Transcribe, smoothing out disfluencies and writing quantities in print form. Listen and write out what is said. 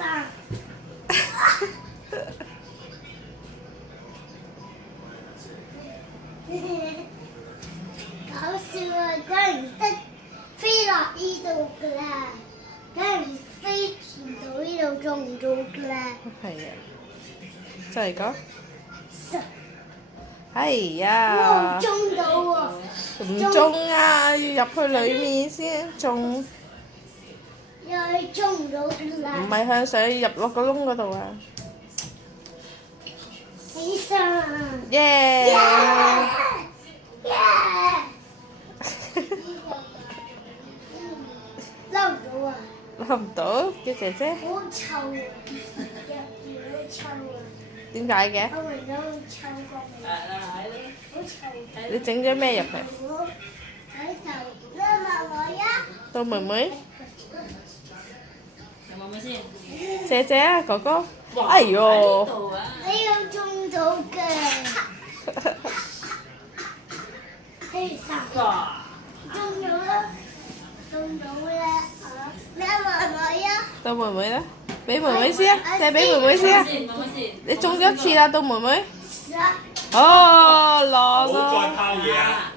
生。搞笑啊！梗係唔得飛落呢度㗎啦，梗係唔飛唔到呢度做唔到㗎啦。係啊，真係㗎？實係冇啊，中到喎，唔中啊，要入去裡面先中，又係中唔到㗎唔啦。係向上入落個窿嗰度啊！死生！耶！撈唔到啊！撈唔到，叫姐姐。好臭啊！入面好臭啊！點解嘅？我聞到好臭個味，好臭。你整咗咩入去？我喺度拉埋我呀！到妹妹。有冇先？姐姐啊，哥哥。哎呦！你有中到嘅，嘿生哇！中咗啦，中到啦！拉埋我呀！到妹妹啦，俾妹妹先啊，借俾妹妹先啊。先，冇先。你中咗一次啦，到妹妹。實哦，狼唔好再啊！拋嘢啊！